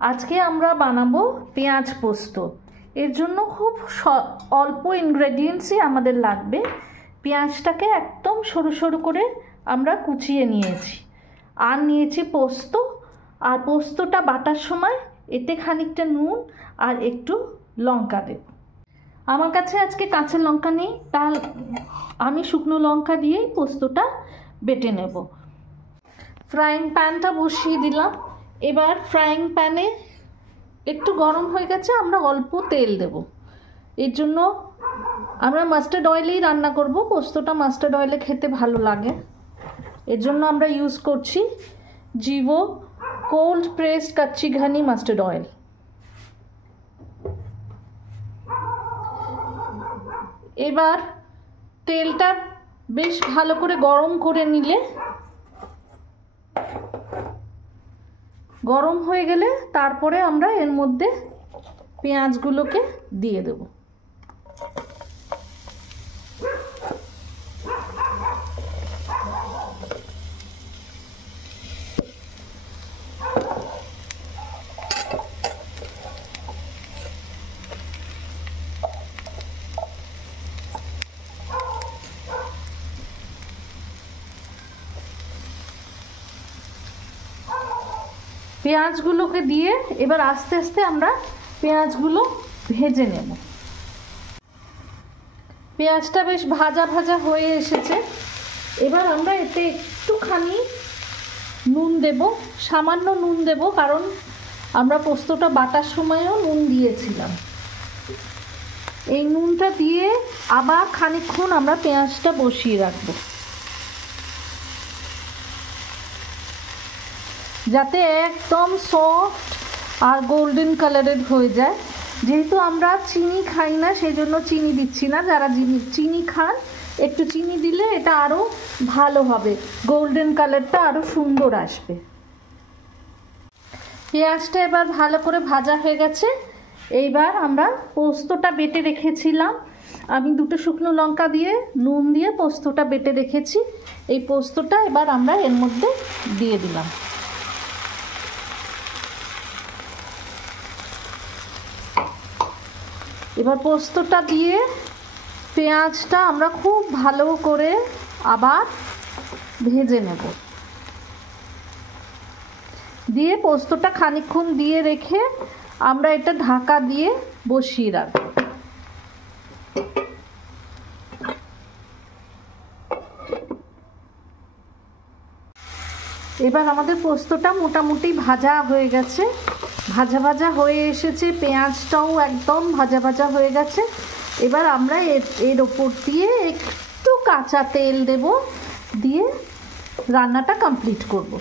আজকে আমরা বানাবো পেঁয়াজ পোস্ত। এর জন্য খুব অল্প ইনগ্রেডিয়েন্টসই আমাদের লাগবে। পেঁয়াজটাকে একদম সরু সরু করে আমরা কুচিয়ে নিয়েছি, আর নিয়েছি পোস্ত। আর পোস্তটা বাটার সময় এতে খানিকটা নুন আর একটু লঙ্কা দেব। আমার কাছে আজকে কাঁচা লঙ্কা নেই, তাহলে আমি শুকনো লঙ্কা দিয়েই পোস্তটা বেটে নেব। ফ্রাইং প্যানটা বসিয়ে দিলাম। এবার ফ্রাইং প্যানে একটু গরম হয়ে গেছে, আমরা অল্প তেল দেব। এর জন্য আমরা মাস্টার্ড অয়েলেই রান্না করব। পোস্তটা মাস্টার্ড অয়েলে খেতে ভালো লাগে, এর জন্য আমরা ইউজ করছি জিভো কোল্ড প্রেসড কাচ্চি ঘানি মাস্টার্ড অয়েল। এবার তেলটা বেশ ভালো করে গরম করে নিলে, গরম হয়ে গেলে তারপরে আমরা এর মধ্যে পেঁয়াজগুলোকে দিয়ে দেব। পেঁয়াজগুলোকে দিয়ে এবার আস্তে আস্তে আমরা পেঁয়াজগুলো ভেজে নেব। পেঁয়াজটা বেশ ভাজা ভাজা হয়ে এসেছে। এবার আমরা এতে একটুখানি নুন দেব, সামান্য নুন দেব, কারণ আমরা পোস্তটা বাটার সময়ও নুন দিয়েছিলাম। এই নুনটা দিয়ে আবার খানিকক্ষণ আমরা পেঁয়াজটা বসিয়ে রাখবো, যাতে একদম সফট আর গোল্ডেন কালারের হয়ে যায়। যেহেতু আমরা চিনি খাই না, সেই জন্য চিনি দিচ্ছি না। যারা চিনি খান একটু চিনি দিলে এটা আরও ভালো হবে, গোল্ডেন কালারটা আরও সুন্দর আসবে। পেঁয়াজটা এবার ভালো করে ভাজা হয়ে গেছে। এইবার আমরা পোস্তটা বেটে রেখেছিলাম, আমি দুটো শুকনো লঙ্কা দিয়ে নুন দিয়ে পোস্তটা বেটে রেখেছি। এই পোস্তটা এবার আমরা এর মধ্যে দিয়ে দিলাম। এবার পোস্তটা দিয়ে পেঁয়াজটা আমরা খুব ভালো করে আবার ভেজে নেব। দিয়ে পোস্তটা খানিকক্ষণ দিয়ে রেখে আমরা এটা ঢাকা দিয়ে বসিয়ে রাখব। এবার আমাদের পোস্তটা মোটামুটি ভাজা হয়ে গেছে, ভাজা ভাজা হয়ে এসেছে, পেঁয়াজটাও একদম ভাজা ভাজা হয়ে গেছে। এবার আমরা এর ওপর দিয়ে একটু কাঁচা তেল দেব, দিয়ে রান্নাটা কমপ্লিট করব।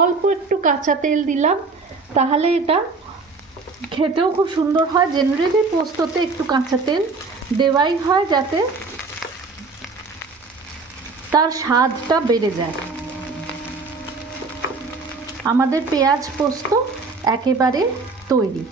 অল্প একটু কাঁচা তেল দিলাম, তাহলে এটা খেতেও খুব সুন্দর হয়। জেনারেলি পোস্ততে একটু কাঁচা তেল দেওয়াই হয়, যাতে তার স্বাদটা বেড়ে যায়। আমাদের পেঁয়াজ পোস্ত একেবারে তৈরি।